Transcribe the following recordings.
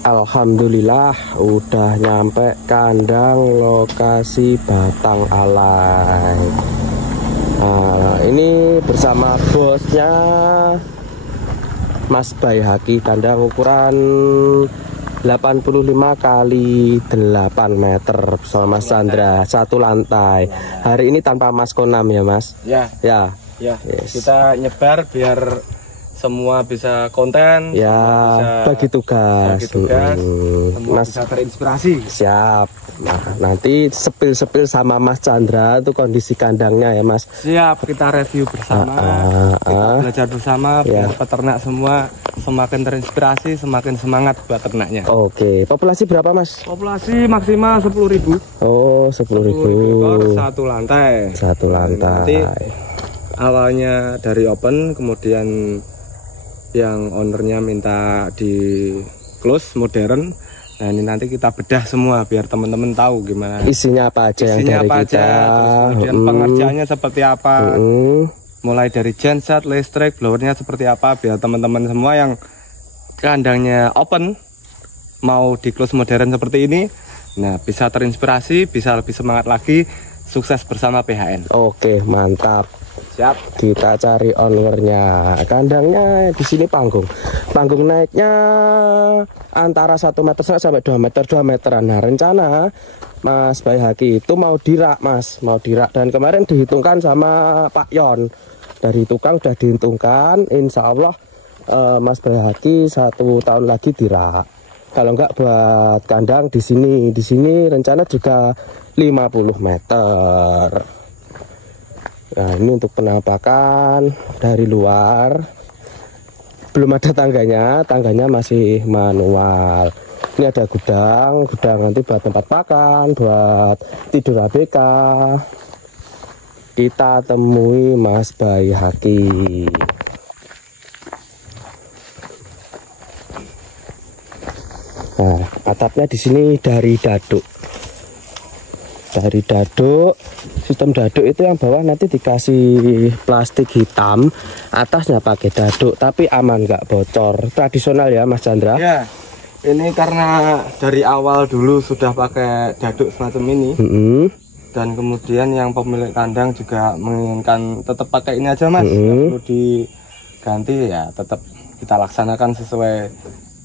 Alhamdulillah udah nyampe kandang lokasi batang alay. Nah, ini bersama bosnya Mas Baihaqi, kandang ukuran 85 kali 8 meter bersama Mas Chandra, satu lantai. Hari ini tanpa Mas Konam ya Mas? Ya. Yes. Kita nyebar biar semua bisa konten, ya, bagi tugas, semua Mas bisa terinspirasi. Siap. Nah, nanti sepil sama Mas Chandra itu kondisi kandangnya ya Mas. Siap, kita review bersama, kita belajar bersama biar peternak semua semakin terinspirasi, semakin semangat buat ternaknya. Oke, populasi berapa Mas? Populasi maksimal 10.000. Oh, 10.000 ekor, satu lantai. Satu lantai. Nanti awalnya dari open, kemudian yang ownernya minta di close modern. Nah, ini nanti kita bedah semua biar teman-teman tahu gimana isinya apa aja yang dari kita, terus kemudian pengerjaannya seperti apa, mulai dari genset, listrik, blowernya seperti apa, biar teman-teman semua yang kandangnya open mau di close modern seperti ini, nah bisa terinspirasi, bisa lebih semangat lagi, sukses bersama PHN. Oke, mantap. Siap. Kita cari ownernya. Kandangnya di sini panggung naiknya antara 1,5 meter sampai 2 meter, 2 meteran. Nah, rencana Mas Baihaqi itu mau dirak Mas, mau dirak, dan kemarin dihitungkan sama Pak Yon dari tukang, sudah dihitungkan. Insya Allah Mas Baihaqi 1 tahun lagi dirak. Kalau enggak buat kandang di sini rencana juga 50 meter. Nah, ini untuk penampakan dari luar, belum ada tangganya masih manual. Ini ada gudang nanti buat tempat pakan, buat tidur ABK. Kita temui Mas Baihaqi. Nah, atapnya di sini dari daduk. Sistem daduk itu yang bawah nanti dikasih plastik hitam, atasnya pakai daduk, tapi aman nggak bocor. Tradisional ya Mas Chandra? Ya, Ini karena dari awal dulu sudah pakai daduk semacam ini, dan kemudian yang pemilik kandang juga menginginkan tetap pakai ini aja mas, nggak perlu diganti ya, tetap kita laksanakan sesuai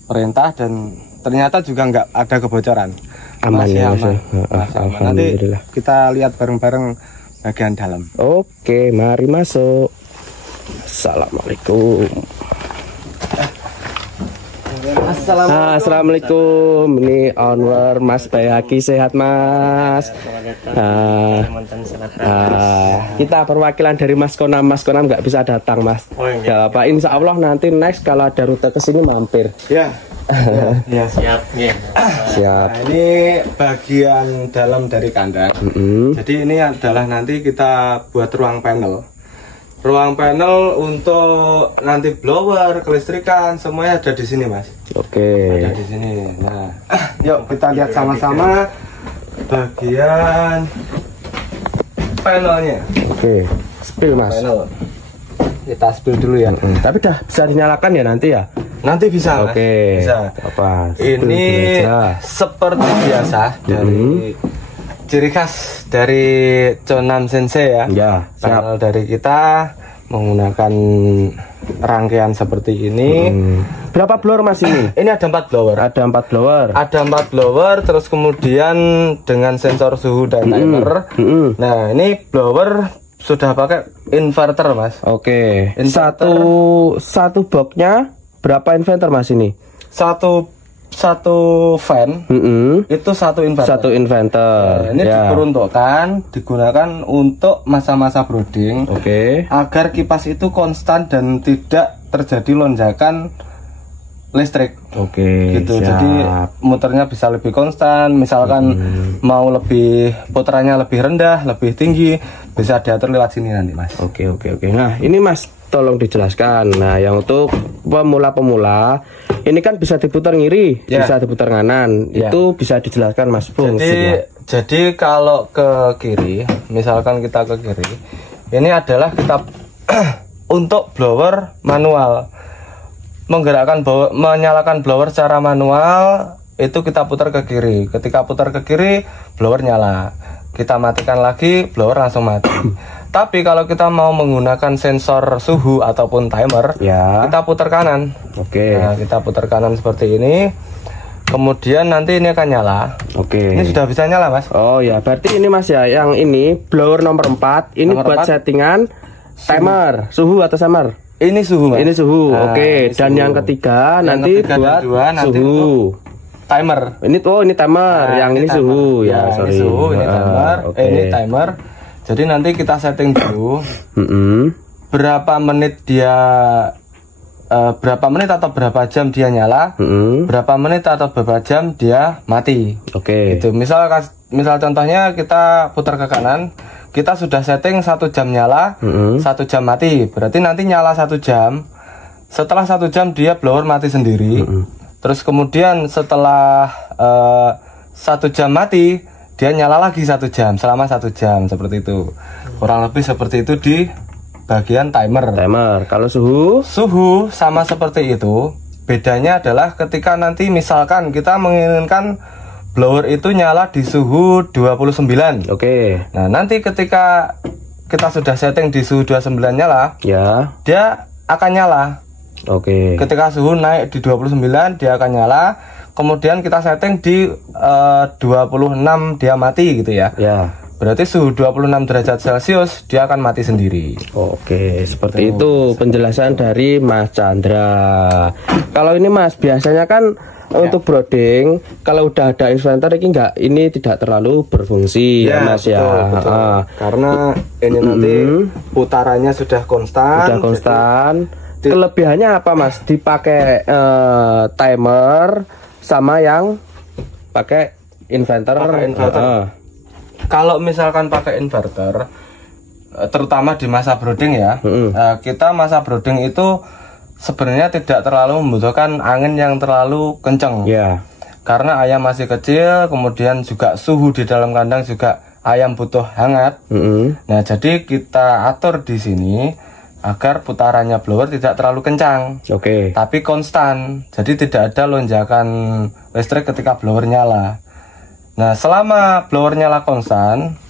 perintah dan ternyata juga nggak ada kebocoran. Aman ya, aman. Masih aman. Nanti kita lihat bareng-bareng bagian dalam. Oke, mari masuk. Assalamualaikum. Assalamualaikum. Ini Onward Mas Bayhaqi, sehat Mas? Kita perwakilan dari Mas Konam. Mas Konam nggak bisa datang Mas. Ya Pak, insya Allah nanti next kalau ada rute ke sini mampir. Ya. Ya, siap. Siap. Nah, ini bagian dalam dari kandang. Jadi ini adalah nanti kita buat ruang panel. Ruang panel untuk nanti blower, kelistrikan, semuanya ada di sini, Mas. Oke. Ada di sini. Nah, yuk kita lihat sama-sama bagian panelnya. Oke. Spill, Mas. Panel. Kita spill dulu ya. Tapi dah bisa dinyalakan ya nanti ya? Nanti bisa. Oke. Bisa. Apa? Ini seperti biasa dari ciri khas dari Chonam Sensei ya. Ya, panel dari kita menggunakan rangkaian seperti ini. Berapa blower Mas ini? Ini ada 4 blower. Ada 4 blower. Ada 4 blower, terus kemudian dengan sensor suhu dan timer. Nah, ini blower sudah pakai inverter, Mas. Oke. Inverter. Satu boxnya berapa inverter Mas ini? Satu fan itu satu inverter. Satu inverter. Nah, ini diperuntukkan digunakan untuk masa-masa brooding. Oke. Agar kipas itu konstan dan tidak terjadi lonjakan listrik. Oke. Gitu. Siap. Jadi muternya bisa lebih konstan. Misalkan mau lebih puterannya lebih rendah, lebih tinggi, bisa diatur lewat sini nanti, Mas. Oke. Nah, ini Mas tolong dijelaskan. Nah, yang untuk pemula-pemula ini kan bisa diputar ngiri, bisa diputar kanan. Itu bisa dijelaskan Mas Bung. Jadi kalau ke kiri, misalkan kita ke kiri, ini adalah kita untuk blower manual. Menyalakan blower secara manual itu kita putar ke kiri. Ketika putar ke kiri, blower nyala. Kita matikan lagi, blower langsung mati. Tapi kalau kita mau menggunakan sensor suhu ataupun timer, kita putar kanan. Oke. Nah, kita putar kanan seperti ini. Kemudian nanti ini akan nyala. Oke. Ini sudah bisa nyala, Mas. Oh ya, berarti ini Mas ya, yang ini blower nomor 4, ini nomor buat 4. Settingan timer, suhu atau timer? Ini suhu, Mas. Ini suhu. Nah, oke. Ini dan suhu. yang ketiga yang nanti ketiga buat nanti suhu. Timer. Ini ini timer, yang ini timer. suhu ya, sorry. Ini suhu, ini timer. Ini timer. Jadi nanti kita setting dulu berapa menit atau berapa jam dia nyala, berapa menit atau berapa jam dia mati. Oke. Itu misal contohnya kita putar ke kanan, kita sudah setting 1 jam nyala, 1 jam mati. Berarti nanti nyala 1 jam. Setelah 1 jam dia blower mati sendiri. Terus kemudian setelah 1 jam mati, dia nyala lagi 1 jam selama 1 jam seperti itu. Kurang lebih seperti itu di bagian timer. Kalau suhu sama seperti itu. Bedanya adalah ketika nanti misalkan kita menginginkan blower itu nyala di suhu 29. Oke. Nah, nanti ketika kita sudah setting di suhu 29 nyala, dia akan nyala. Oke. Ketika suhu naik di 29 dia akan nyala. Kemudian kita setting di 26 dia mati gitu ya. Berarti suhu 26 derajat Celcius dia akan mati sendiri. Oke, seperti itu penjelasan dari Mas Chandra. Kalau ini Mas biasanya kan untuk brooding kalau udah ada inverter ini tidak terlalu berfungsi ya Mas ya. Betul. Karena ini nanti putarannya sudah konstan. Kelebihannya apa Mas? Dipakai timer sama yang pakai inverter. Kalau misalkan pakai inverter, terutama di masa brooding ya, kita masa brooding itu sebenarnya tidak terlalu membutuhkan angin yang terlalu kenceng. Karena ayam masih kecil, kemudian juga suhu di dalam kandang juga ayam butuh hangat. Nah, jadi kita atur di sini agar putarannya blower tidak terlalu kencang. Tapi konstan. Jadi tidak ada lonjakan listrik ketika blower nyala. Nah, selama blower nyala konstan,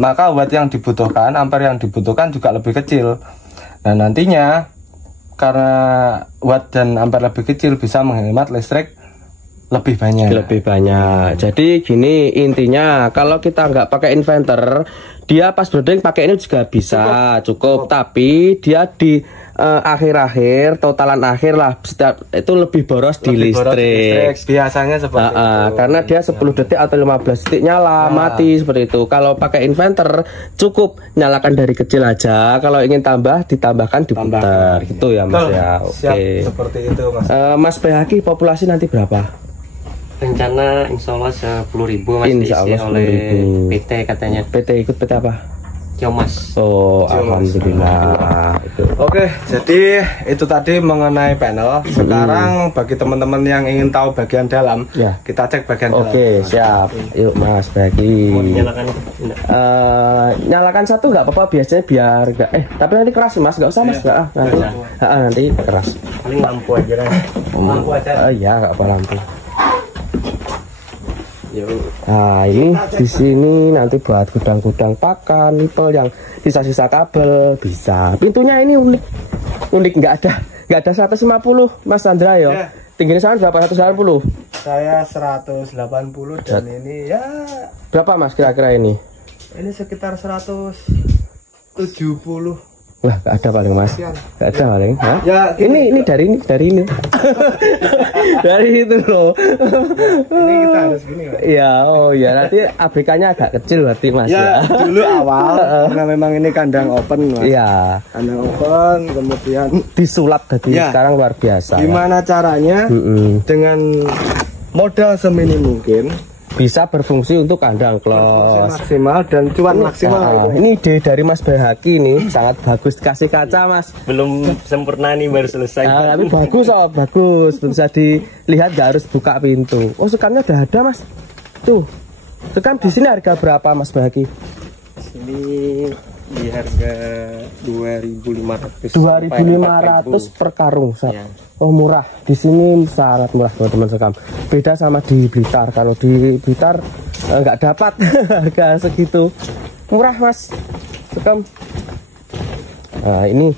maka watt yang dibutuhkan, ampere yang dibutuhkan juga lebih kecil. Nah, nantinya karena watt dan ampere lebih kecil bisa menghemat listrik lebih banyak. Jadi gini intinya, kalau kita nggak pakai inverter, dia pas broding pakai ini juga bisa cukup. Tapi dia di akhir-akhir, totalan akhir lah, setiap itu lebih boros di listrik. Biasanya seperti itu. Karena dia 10 detik atau 15 detik nyala, mati seperti itu. Kalau pakai inverter cukup nyalakan dari kecil aja. Kalau ingin tambah, ditambahkan diputar. Gitu ya Mas ya. Oke. Seperti itu Mas. Mas Bayhaqi, populasi nanti berapa? Rencana insya Allah 10.000 Mas, insya Allah 10.000. oleh PT katanya. PT ikut PT apa? Ciomas. Oh, alhamdulillah. Oke, jadi itu tadi mengenai panel. Sekarang bagi teman-teman yang ingin tahu bagian dalam, kita cek bagian dalam. Oke, siap. Yuk Mas Bayhaqi. Mau dinyalakan? Nyalakan satu nggak apa-apa, biasanya biar nggak. Tapi nanti keras Mas, nggak usah Mas, nggak. Nanti keras. Paling lampu aja. Lampu aja. Iya, nggak apa lampu. Nah, ini di sini nanti buat gudang-gudang pakan, nipel yang sisa-sisa kabel bisa. Pintunya ini unik nggak ada 150 Mas Chandra ya. Tingginya sana berapa? 180? Saya 180 dan ini ya berapa Mas kira-kira ini? Ini sekitar 170. Wah, gak ada paling Mas. Gak ada paling. Hah? Ya, ini dari ini. Dari itu loh. Ini kita harus gini Mas. Iya, oh ya nanti ABK-nya agak kecil berarti Mas ya. Dulu awal karena memang ini kandang open Mas. Iya. Kandang open kemudian disulap jadi sekarang luar biasa. Gimana caranya? Dengan modal seminim mungkin bisa berfungsi untuk kandang close maksimal dan cuan maksimal. Ini ide dari Mas Bayhaqi ini sangat bagus. Kasih kaca Mas. Belum sempurna nih, baru selesai. Tapi bagus bagus. Bisa dilihat, gak harus buka pintu. Oh, sekamnya udah ada Mas. Tuh. Sekam di sini harga berapa Mas Bayhaqi? Ini di harga 2.500. 2.500 per karung. Oh, murah. Di sini sangat murah teman-teman sekam. Beda sama di Blitar. Kalau di Blitar nggak dapat harga segitu. Murah Mas sekam. Nah, ini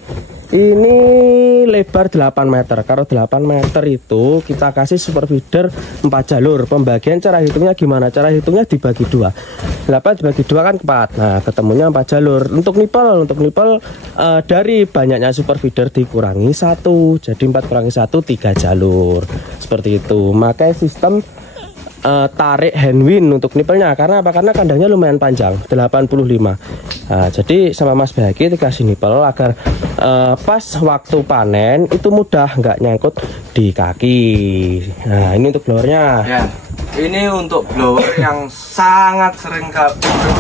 lebar 8 meter. Kalau 8 meter itu kita kasih super feeder 4 jalur. Pembagian cara hitungnya gimana? Cara hitungnya dibagi 2. 8 dibagi 2 kan 4. Nah, ketemunya 4 jalur. Untuk nipel dari banyaknya super feeder dikurangi 1. Jadi 4 kurangi 1 3 jalur. Seperti itu. Makanya sistem tarik handwind untuk nipelnya. Karena apa? Karena kandangnya lumayan panjang, 85. Nah, jadi sama Mas Bayhaqi dikasih nipel agar pas waktu panen itu mudah, nggak nyangkut di kaki. Nah, ini untuk blowernya. Ya, ini untuk blower yang sangat sering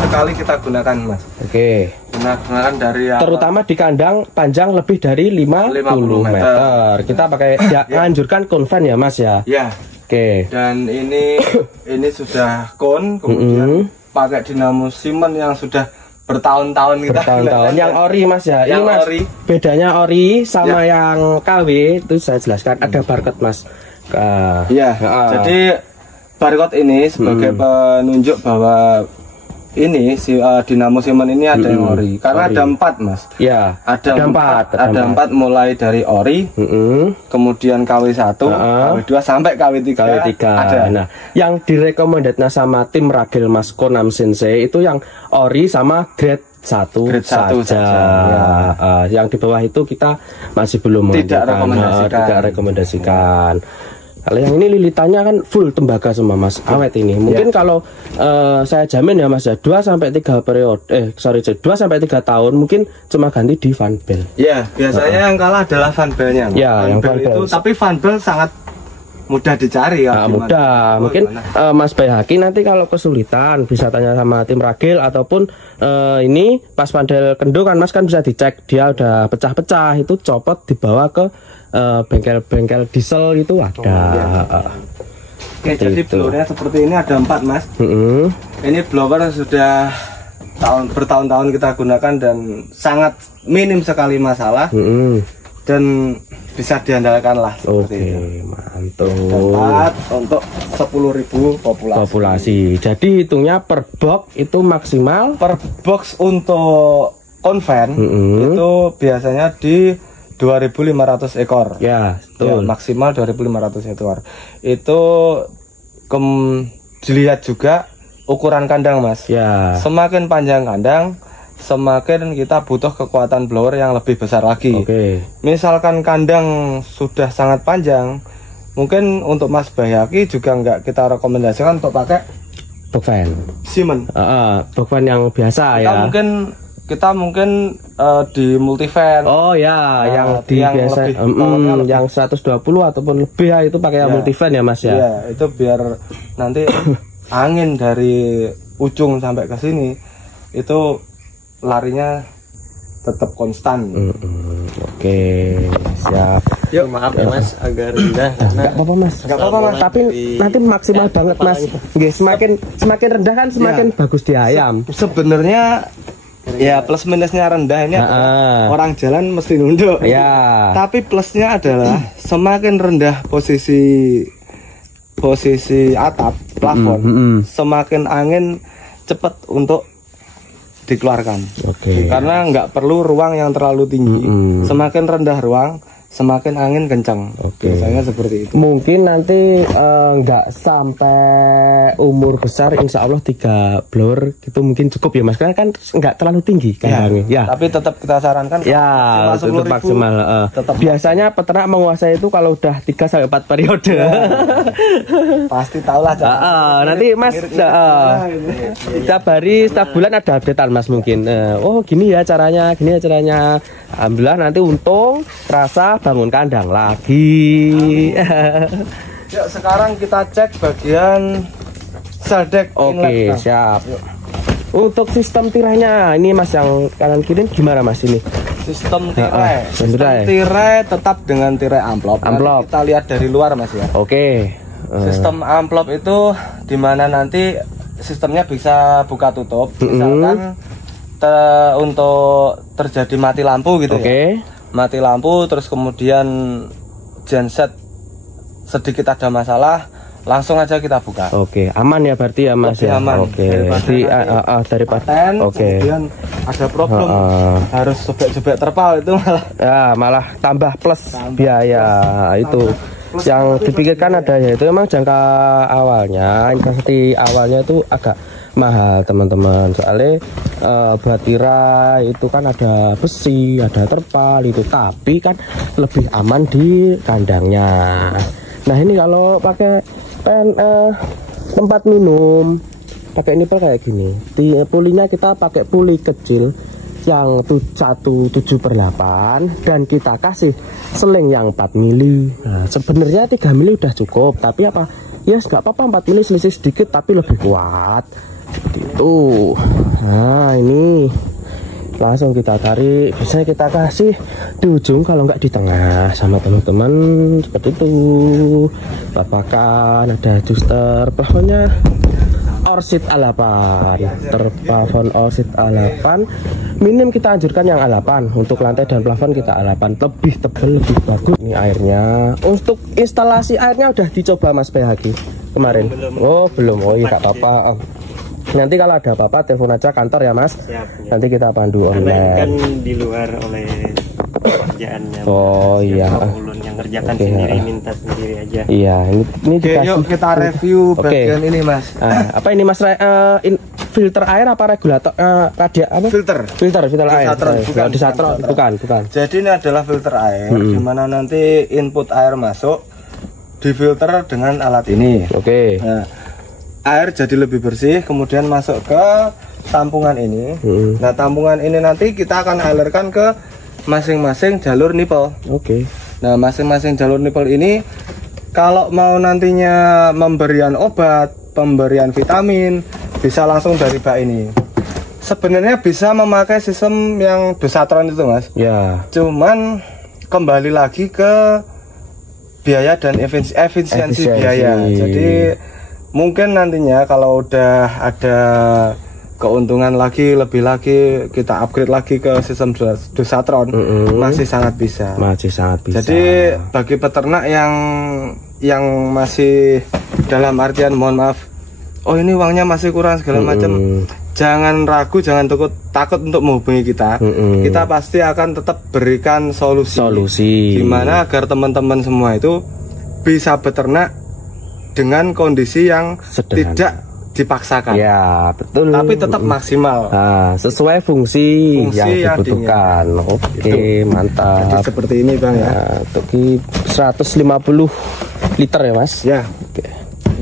sekali kita gunakan Mas. Oke. Gunakan dari terutama di kandang panjang lebih dari 50 meter. Kita pakai anjurkan konven ya Mas ya. Ya. Oke. Dan ini sudah kon, kemudian pakai dinamo Siemens yang sudah bertahun-tahun kita. Bertahun-tahun. Yang ori Mas ya. Ini Mas. Ori. Bedanya ori sama yang KW itu saya jelaskan. Ada barcode Mas. Iya. Jadi barcode ini sebagai penunjuk bahwa ini si dinamo Siemens ini ada yang ori. Karena ada 4 Mas. Ya. Ada 4 mulai dari ori, kemudian KW1, KW2 sampai KW3. Ada. Nah, yang direkomendasikan sama tim Ragil Mas Konam Sensei itu yang ori sama grade 1 saja. Yang di bawah itu kita masih belum tidak rekomendasikan. Kalau yang ini lilitannya kan full tembaga semua Mas, awet ini. Mungkin kalau saya jamin ya Mas ya, 2 sampai 3 periode 2 sampai 3 tahun mungkin cuma ganti di fan bell. Ya, biasanya yang kalah adalah fan bellnya. Ya, yang fan bell itu, tapi fan bell sangat mudah dicari ya. Mudah. Mungkin Mas Bayhaqi nanti kalau kesulitan bisa tanya sama tim Ragil ataupun ini pas pandel kendo kan Mas kan bisa dicek dia udah pecah-pecah, itu copot dibawa ke bengkel-bengkel diesel itu ada. Oke, jadi blowernya seperti ini ada 4 Mas. Ini blower sudah bertahun-tahun kita gunakan dan sangat minim sekali masalah. Dan bisa diandalkan lah seperti itu. Mantap. Dapat untuk 10.000 populasi. Jadi hitungnya per box itu maksimal per box untuk konven itu biasanya di 2.500 ekor. Ya, Ya, maksimal 2.500 ekor. Itu dilihat juga ukuran kandang, Mas. Ya. Semakin panjang kandang, semakin kita butuh kekuatan blower yang lebih besar lagi. Misalkan kandang sudah sangat panjang, mungkin untuk Mas Bahyaki juga nggak kita rekomendasikan untuk pakai box fan. Siemens. Box fan yang biasa ya. Kita mungkin di multifan. Oh ya, yang di biasa yang 120 ataupun lebih ya, itu pakai yang multifan ya Mas ya. Iya, itu biar nanti angin dari ujung sampai ke sini itu larinya tetap konstan. Oke, siap. Yuk, maaf ya Mas, agak rendah karena Gak apa-apa Mas. Gak apa-apa Mas. Tapi nanti maksimal banget Mas. Nggih, semakin rendah kan semakin bagus di ayam. Sebenarnya ya plus minusnya rendah ini orang jalan mesti nunduk. Ya. Tapi plusnya adalah semakin rendah posisi atap plafon, semakin angin cepat untuk dikeluarkan. Karena nggak perlu ruang yang terlalu tinggi. Semakin rendah ruang, semakin angin kencang. Biasanya seperti itu. Mungkin nanti nggak sampai umur besar, insya Allah 3 blower itu mungkin cukup ya Mas, karena kan nggak terlalu tinggi kandangnya. Ya. Tapi tetap kita sarankan ya tetap maksimal. Biasanya peternak menguasai itu kalau udah 3 sampai 4 periode. Pasti tahu lah. Nanti Mas setiap hari, setiap bulan ada updatean Mas mungkin. Oh gini ya caranya, gini ya caranya. Alhamdulillah nanti untung rasa bangun kandang lagi. Yuk sekarang kita cek bagian seldek. Oke, siap. Untuk sistem tirainya ini Mas yang kanan kiri gimana Mas ini? Sistem tirai. Sistem tirai tetap dengan tirai amplop. Kita lihat dari luar Mas ya. Oke. Sistem amplop itu dimana nanti sistemnya bisa buka tutup. Misalkan untuk terjadi mati lampu gitu ya. Mati lampu terus kemudian genset sedikit ada masalah, langsung aja kita buka. Aman ya berarti ya Mas. Aman. Dari paten. Kemudian ada problem harus sobek-sobek terpal itu malah tambah plus biaya itu. Yang dipikirkan ada ya itu memang jangka awalnya, investasi awalnya itu agak mahal teman-teman, soalnya buat tirai itu kan ada besi, ada terpal itu, tapi kan lebih aman di kandangnya. Nah ini kalau pakai tempat minum pakai nipel kayak gini, pulinya kita pakai puli kecil yang 1/7/8 dan kita kasih seling yang 4 mili. Nah, sebenarnya 3 mili udah cukup, tapi apa ya nggak apa-apa, 4 mili selisih sedikit tapi lebih kuat gitu. Nah ini langsung kita tarik, biasanya kita kasih di ujung kalau nggak di tengah sama teman-teman seperti itu. Bapakan ada ajuster plafonnya Orsit A8, terplafon Orsit A8. Minim kita anjurkan yang A8, untuk lantai dan plafon kita A8, lebih tebal, lebih bagus. Ini airnya. Untuk instalasi airnya udah dicoba Mas Bahyaki kemarin? Belum. Oh iya nggak apa-apa. Nanti kalau ada apa-apa telepon aja kantor ya Mas. Siap. Nanti kita pandu online. Kan di luar oleh pekerjaannya. Iya. Ulun yang kerjakan sendiri, minta sendiri aja. Iya, ini dikasih. Yuk kita review bagian ini Mas. Apa ini Mas? Filter air apa regulator? Filter air. Bukan. Jadi ini adalah filter air, dimana nanti input air masuk difilter dengan alat ini. Nah, air jadi lebih bersih, kemudian masuk ke tampungan ini. Nah tampungan ini nanti kita akan alirkan ke masing-masing jalur nipel. Nah masing-masing jalur nipel ini kalau mau nantinya memberian obat, pemberian vitamin, bisa langsung dari bak ini. Sebenarnya bisa memakai sistem yang dosatron itu Mas. Ya. Cuman kembali lagi ke biaya dan efisiensi biaya. Jadi mungkin nantinya kalau udah ada keuntungan lagi, lebih lagi kita upgrade lagi ke sistem Dosatron, masih sangat bisa. Jadi bagi peternak yang masih dalam artian mohon maaf, oh ini uangnya masih kurang segala macam, jangan ragu, jangan takut untuk menghubungi kita. Kita pasti akan tetap berikan solusi gimana agar teman-teman semua itu bisa beternak dengan kondisi yang tidak dipaksakan. Ya, betul. Tapi tetap maksimal. Nah, sesuai fungsi yang dibutuhkan. Oke, mantap. Jadi seperti ini Bang ya. Untuk 150 liter ya Mas? Ya. Oke.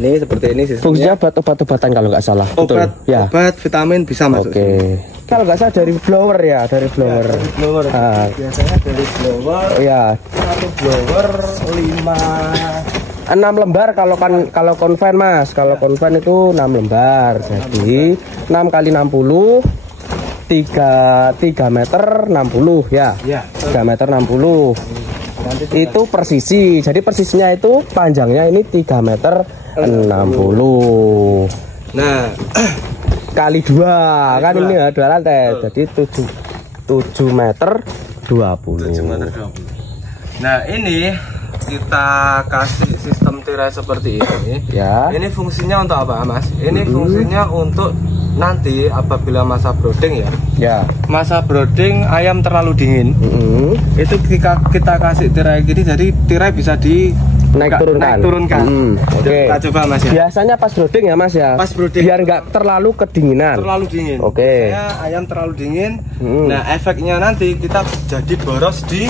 Ini seperti ini sistemnya. Fungsinya buat obat-obatan kalau nggak salah. Obat, betul. Ya. Obat, vitamin bisa masuk. Oke. Kalau nggak salah dari blower ya, dari blower. Ya, dari blower. Biasanya dari blower. Ya. Satu blower 6 lembar kalau konven Mas. Kalau konven itu 6 lembar. Jadi 6 kali 60 3 meter 60 ya. 3 meter 60. Itu persisi. Jadi persisinya itu panjangnya ini 3 meter 60. Nah, kali 2 kan ini ya 2 lantai. Jadi 7 meter 20. Nah, ini kita kasih sistem tirai seperti ini. Ya. Ini fungsinya untuk apa, Mas? Ini fungsinya untuk nanti apabila masa brooding ya. Ya. Masa brooding ayam terlalu dingin. Itu ketika kita kasih tirai gini, jadi tirai bisa naik turunkan. Oke. Kita coba Mas ya. Biasanya pas brooding ya Mas ya. Pas brooding. Biar nggak terlalu kedinginan. Terlalu dingin. Oke. Biasanya ayam terlalu dingin. Nah, efeknya nanti kita jadi boros di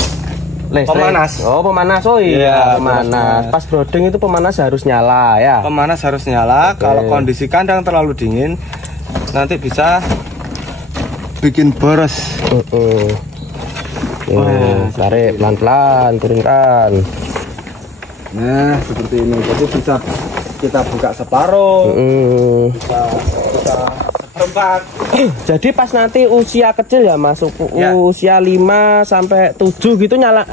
pemanas. Oh, pemanas. Oh iya, pemanas. Pas brooding itu pemanas harus nyala ya. Pemanas harus nyala. Kalau kondisi kandang terlalu dingin, nanti bisa bikin boros. Tarik pelan-pelan, turunkan. Nah, seperti ini. Jadi bisa kita buka separuh, bisa seperempat. Jadi pas nanti usia kecil ya masuk usia 5 sampai 7 gitu nyala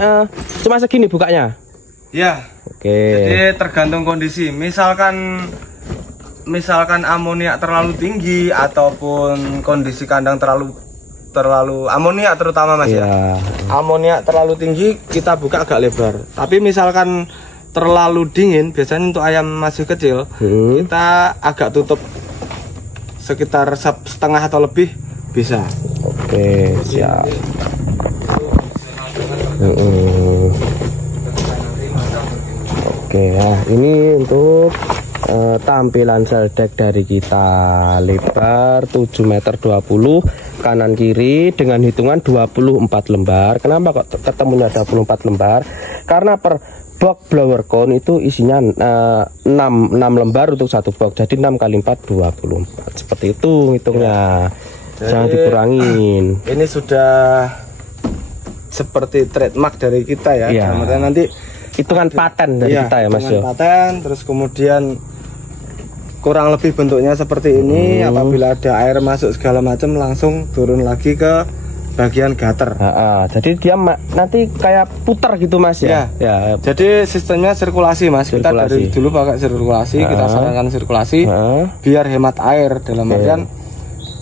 cuma segini bukanya. Ya. Oke. Jadi tergantung kondisi. Misalkan amoniak terlalu tinggi ataupun kondisi kandang terlalu amoniak terutama Mas ya. Amoniak terlalu tinggi kita buka agak lebar. Tapi misalkan terlalu dingin, biasanya untuk ayam masih kecil, kita agak tutup sekitar setengah atau lebih bisa. Oke, siap. Oke ya, ini untuk tampilan seldek dari kita. Lebar 7 meter 20 kanan kiri dengan hitungan 24 lembar. Kenapa kok ketemunya 24 lembar? Karena per box blower cone itu isinya 6 lembar untuk satu box. Jadi 6 kali 4 24. Seperti itu hitungnya. Jangan dikurangin. Ini sudah seperti trademark dari kita ya. Kemudian nanti hitungan paten dari kita ya Mas. Paten, terus kemudian kurang lebih bentuknya seperti ini. Apabila ada air masuk segala macam langsung turun lagi ke bagian gutter. Jadi dia nanti kayak putar gitu Mas ya. Jadi sistemnya sirkulasi Mas. Kita dari dulu pakai sirkulasi, kita sarankan sirkulasi biar hemat air. Dalam artian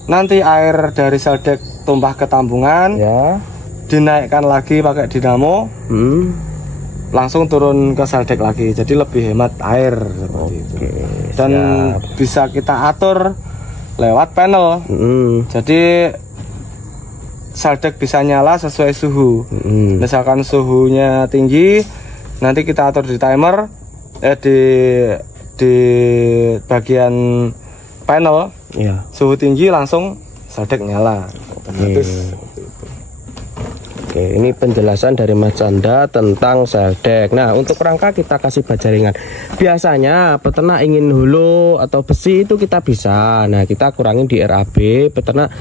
nanti air dari seldek tumpah ke tambungan, dinaikkan lagi pakai dinamo, langsung turun ke seldek lagi. Jadi lebih hemat air seperti itu. Dan bisa kita atur lewat panel. Jadi seldek bisa nyala sesuai suhu. Misalkan suhunya tinggi, nanti kita atur di timer, di bagian panel, suhu tinggi langsung seldek nyala. Otomatis. Oke, ini penjelasan dari Mas Chandra tentang seldek. Nah, untuk rangka kita kasih bajaringan. Biasanya peternak ingin hulu atau besi itu kita bisa. Nah, kita kurangin di RAB. Peternak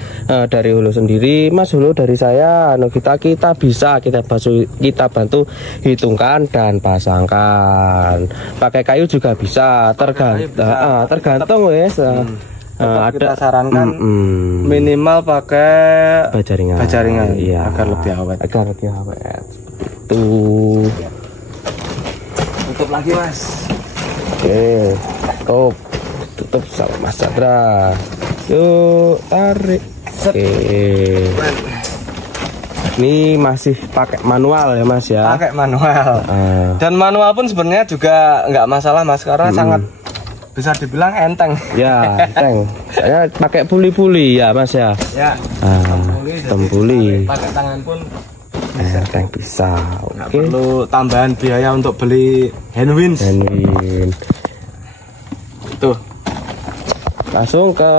dari hulu sendiri, Mas hulu dari saya. Nah, kita bisa kita bantu hitungkan dan pasangkan. Pakai kayu juga bisa. Tergantung wes. Kita sarankan minimal pakai bajaringan agar lebih awet. Itu tutup lagi Mas. Oke, tutup sama Mas Chandra. Yuk, tarik. Oke. Ini masih pakai manual ya Mas ya? Pakai manual. Dan manual pun sebenarnya juga nggak masalah Mas, karena sangat bisa dibilang enteng. Ya, enteng. Saya pakai puli-puli ya Mas ya? Ya. Tembuli. Pakai tangan pun enteng bisa. nggak Oke. perlu tambahan biaya untuk beli hand winch. Tuh. Langsung ke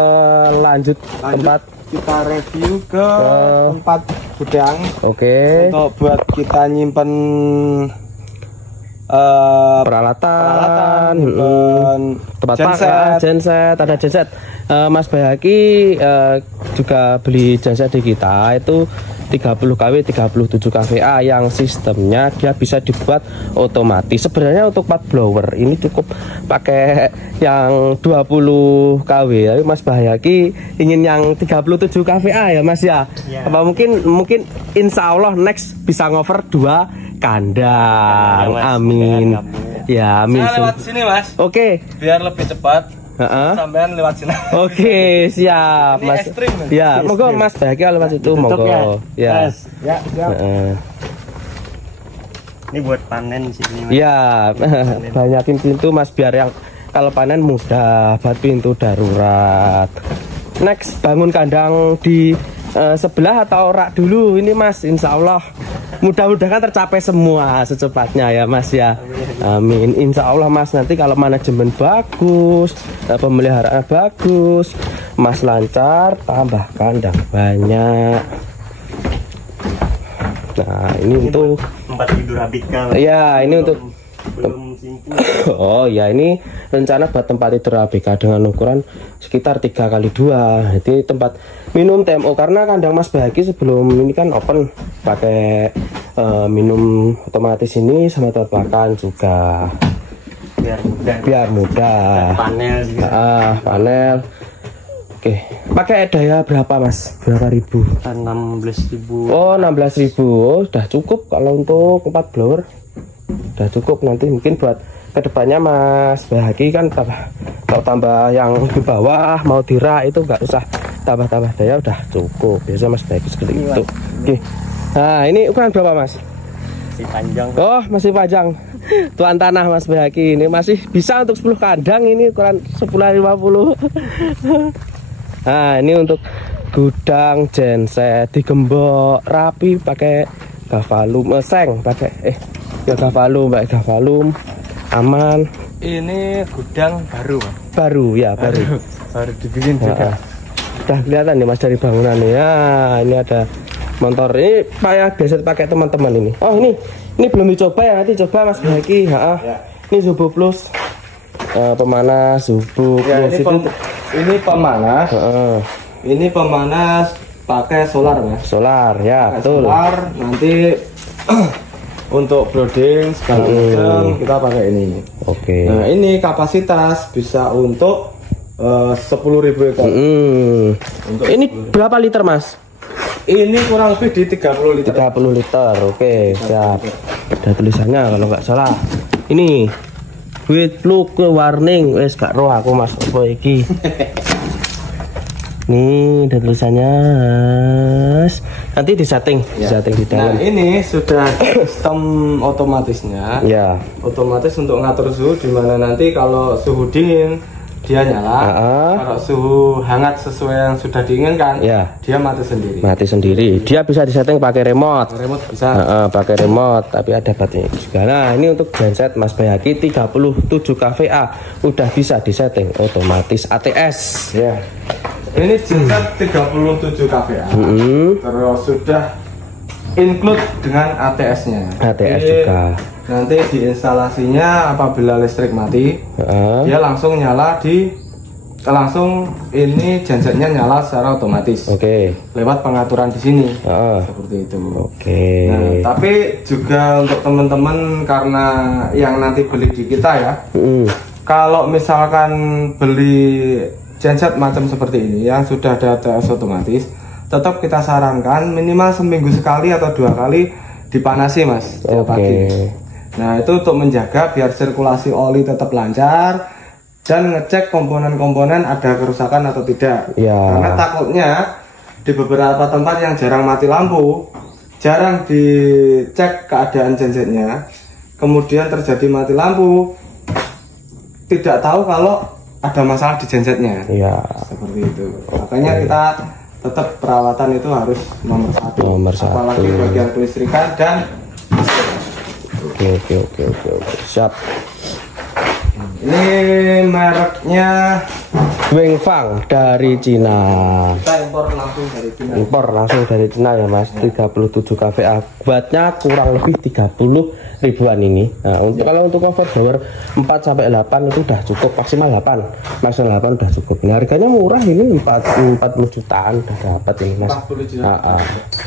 lanjut tempat. Kita review ke tempat gudang. Oke. Untuk buat kita nyimpen peralatan, tempat genset. genset, ada genset. Mas Bayaki juga beli genset di kita itu 30 kW 37 kVA yang sistemnya dia bisa dibuat otomatis. Sebenarnya untuk 4 blower ini cukup pakai yang 20 kW. Tapi Mas Bayaki ingin yang 37 kVA ya Mas ya. Apa mungkin insya Allah next bisa ngover 2 kandang. Amin. Ya, amin. Saya lewat sini Mas. Oke. Biar lebih cepat. Sampean lewat sini. Oke, siap Ini Mas. ekstrim, Ya, monggo Mas Bayaki lewat situ monggo. Ya. Ya, ini buat panen sini. Ya, banyakin pintu Mas biar yang kalau panen mudah, buat pintu darurat. Next bangun kandang di sebelah atau rak dulu ini Mas, insya Allah mudah-mudahan tercapai semua secepatnya ya Mas ya. Amin. Insya Allah Mas, nanti kalau manajemen bagus, pemeliharaan bagus, Mas lancar, tambah kandang banyak. Nah ini untuk tempat tidur Abika. Ya ini untuk belum simpul. Oh ya, ini rencana buat tempat tidur ABK dengan ukuran sekitar 3x2. Jadi tempat minum TMO, karena kandang Mas Bayaki sebelum ini kan open pakai minum otomatis ini sama tempat makan juga biar mudah. Panel juga. Panel. Oke, pakai daya berapa Mas? Berapa ribu? 16.000. Oh 16.000. Oh, udah cukup kalau untuk 4 blower. Udah cukup. Nanti mungkin buat kedepannya Mas Bayaki kan kalau tambah yang di bawah mau dirak itu nggak usah tambah daya, udah cukup. Biasa Mas Bayaki seperti itu. Oke. Nah ini ukuran berapa Mas? Masih panjang. Oh masih panjang. Tuan tanah Mas Bayaki ini masih bisa untuk 10 kandang, ini ukuran 10x50. Nah ini untuk gudang genset digembok rapi pakai gavalum, seng pakai gavalum, aman. Ini gudang baru Mas. Baru ya, baru dibikin juga. Udah kelihatan nih Mas dari bangunan ya. Ini ada motor ini biasa pakai teman-teman ini. Oh ini belum dicoba ya, nanti coba Mas Bayaki. Ini Zubo Plus, pemanas Zubo Ya, Plus ini pemanas. Ini pemanas pakai solar Mas. Solar ya, Pakai betul. Solar nanti untuk brooding segala macam kita pakai ini. Oke. Nah ini kapasitas bisa untuk 10.000 ekor. Untuk Ini berapa liter Mas? ini kurang lebih di 30 liter. 30 liter. Oke, siap. Ada tulisannya kalau nggak salah. Ini with look warning. Wes gak roh aku Mas apa iki. Nih ada tulisannya Mas. Nanti disetting, disetting di dalam. Nah ini sudah sistem otomatisnya. Ya. Otomatis untuk ngatur suhu, dimana nanti kalau suhu dingin dia nyala, kalau suhu hangat sesuai yang sudah diinginkan, dia mati sendiri. Mati sendiri. Dia bisa disetting pakai remote. Remote bisa. Pakai remote, tapi ada baterainya juga. Nah ini untuk genset Mas Bayaki 37 kVA udah bisa disetting otomatis ATS. Ya. Ini genset 37 kVA. Terus sudah include dengan ATS-nya. ATS juga. Nanti diinstalasinya apabila listrik mati, dia langsung nyala ini gensetnya nyala secara otomatis. Lewat pengaturan di sini. Seperti itu. Nah, tapi juga untuk teman-teman karena yang nanti beli di kita ya. Kalau misalkan beli genset macam seperti ini yang sudah ada ATS otomatis, tetap kita sarankan minimal seminggu sekali atau 2 kali dipanasi Mas tiap pagi. Nah itu untuk menjaga biar sirkulasi oli tetap lancar dan ngecek komponen-komponen ada kerusakan atau tidak. Ya. Karena takutnya di beberapa tempat yang jarang mati lampu, jarang dicek keadaan gensetnya, kemudian terjadi mati lampu, tidak tahu kalau ada masalah di gensetnya. Iya. Seperti itu. Makanya kita tetap perawatan itu harus nomor satu. Apalagi bagian kelistrikan dan Oke. Siap. ini mereknya Wingfang dari Cina. kita impor langsung dari Cina. Impor langsung dari Cina ya Mas. 37 kVA. Wattnya kurang lebih 30 ribuan ini. Nah, kalau untuk cover blower 4 sampai 8 itu udah cukup, maksimal 8. Maksimal 8 udah cukup. Nah, harganya murah ini 40 jutaan udah dapat ini Mas. 40 juta.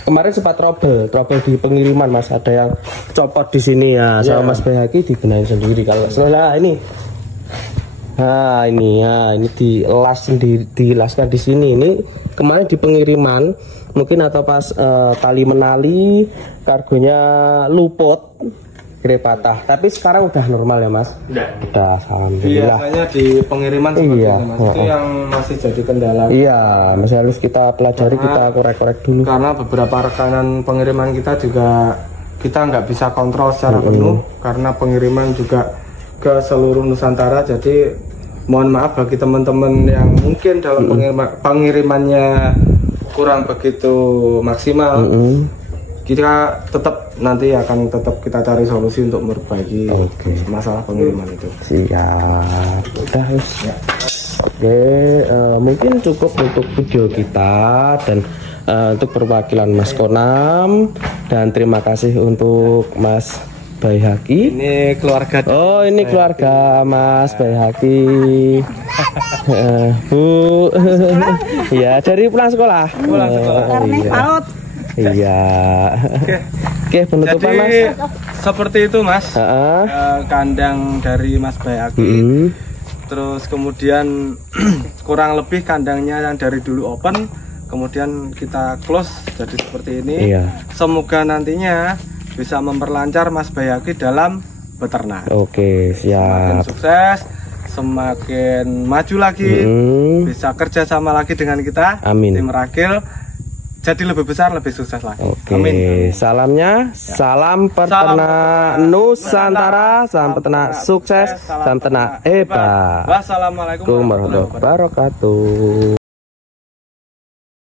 Kemarin sempat trouble di pengiriman Mas, ada yang copot di sini ya. Sama Mas Bayhaki dibenahin sendiri. Kalau setelah ini ini dilaskan di sini. Ini kemarin di pengiriman mungkin atau pas tali menali kargonya luput kira patah, tapi sekarang udah normal ya Mas. Udah alhamdulillah. Biasanya di pengiriman seperti itu Mas. Itu yang masih jadi kendala. Iya, masih harus kita pelajari, kita korek-korek dulu. Karena beberapa rekanan pengiriman kita juga kita nggak bisa kontrol secara penuh karena pengiriman juga ke seluruh Nusantara. Jadi mohon maaf bagi teman-teman yang mungkin dalam pengirimannya kurang begitu maksimal. Kita tetap nanti akan kita cari solusi untuk memperbaiki masalah pengiriman itu. Siap. Udah ya. Oke, mungkin cukup untuk video kita dan untuk perwakilan Mas Konam, dan terima kasih untuk Mas Bayhaki. Ini keluarga. Oh, ini keluarga Mas Bayhaki. Bu. Ya, dari pulang sekolah. Iya. Iya. Oke, penutupan Mas. Jadi seperti itu Mas. Kandang dari Mas Bayhaki. Terus kemudian kurang lebih kandangnya yang dari dulu open, kemudian kita close jadi seperti ini. Iya. Semoga nantinya bisa memperlancar Mas Bayhaki dalam beternak. Oke, Semakin siap. sukses, semakin maju lagi, bisa kerja sama lagi dengan kita. Amin. Tim Rakil jadi lebih besar, lebih sukses lagi. Oke, Amin. Salamnya, salam peternak Nusantara, salam peternak sukses, salam peternak hebat. Wassalamualaikum Warahmatullahi wabarakatuh.